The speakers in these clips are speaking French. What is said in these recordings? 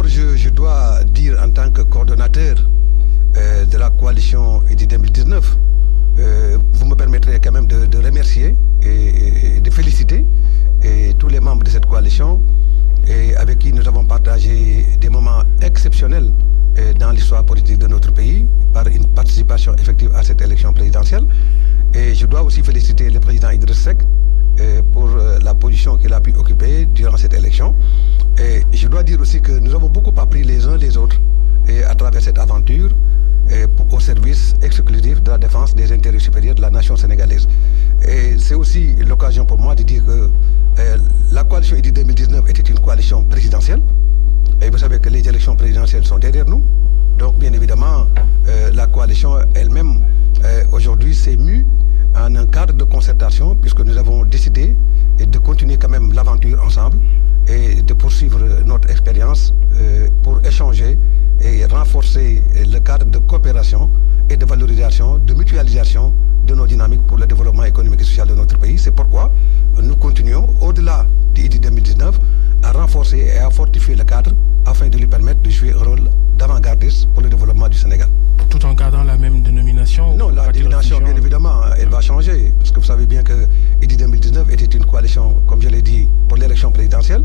D'abord, je dois dire en tant que coordonnateur de la coalition Idy 2019, vous me permettrez quand même de remercier et de féliciter tous les membres de cette coalition avec qui nous avons partagé des moments exceptionnels dans l'histoire politique de notre pays par une participation effective à cette élection présidentielle. Et je dois aussi féliciter le président Idriss Seck pour la position qu'il a pu occuper durant cette élection. Et je dois dire aussi que nous avons beaucoup appris les uns les autres à travers cette aventure au service exclusif de la défense des intérêts supérieurs de la nation sénégalaise. Et c'est aussi l'occasion pour moi de dire que la coalition Idy 2019 était une coalition présidentielle. Et vous savez que les élections présidentielles sont derrière nous. Donc bien évidemment, la coalition elle-même aujourd'hui s'est mue en un cadre de concertation puisque nous avons décidé de continuer quand même l'aventure ensemble et de poursuivre notre expérience pour échanger et renforcer le cadre de coopération et de valorisation, de mutualisation de nos dynamiques pour le développement économique et social de notre pays. C'est pourquoi nous continuons, au-delà de Idy 2019, à renforcer et à fortifier le cadre afin de lui permettre de jouer un rôle d'avant-gardiste pour le développement du Sénégal. Tout en gardant la même dénomination? Non, la dénomination, bien évidemment, elle va changer. Parce que vous savez bien que Idy 2019 était une coalition, comme je l'ai dit, pour l'élection présidentielle.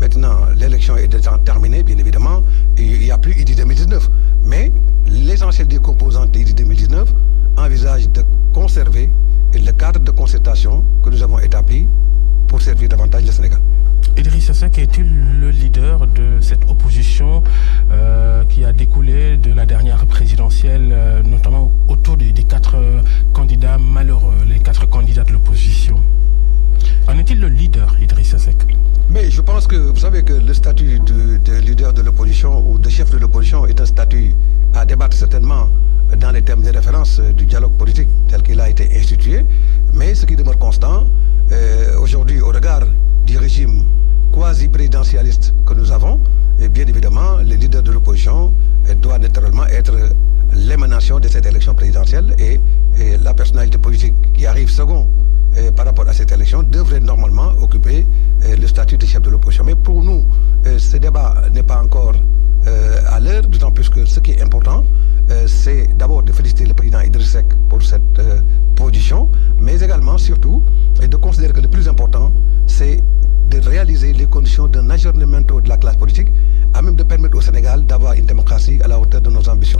Maintenant, l'élection est déjà terminée, bien évidemment. Il n'y a plus Idy 2019. Mais l'essentiel des composants d'Idy 2019 envisage de conserver le cadre de concertation que nous avons établi pour servir davantage le Sénégal. Idriss Seck est-il le leader de cette opposition qui a découlé de la dernière présidentielle, notamment autour des 4 candidats malheureux, les 4 candidats de l'opposition? En est-il le leader, Idriss Seck? Mais je pense que vous savez que le statut de leader de l'opposition ou de chef de l'opposition est un statut à débattre certainement dans les termes de référence du dialogue politique tel qu'il a été institué. Mais ce qui demeure constant, aujourd'hui, au regard du régime quasi-présidentialiste que nous avons, et bien évidemment, le leader de l'opposition doit naturellement être l'émanation de cette élection présidentielle et la personnalité politique qui arrive second par rapport à cette élection devrait normalement occuper le statut de chef de l'opposition. Mais pour nous, ce débat n'est pas encore à l'heure, d'autant plus que ce qui est important, c'est d'abord de féliciter le président Idriss Seck pour cette position, mais également, surtout, de considérer que le plus important, c'est de réaliser les conditions d'un aggiornement de la classe politique, à même de permettre au Sénégal d'avoir une démocratie à la hauteur de nos ambitions.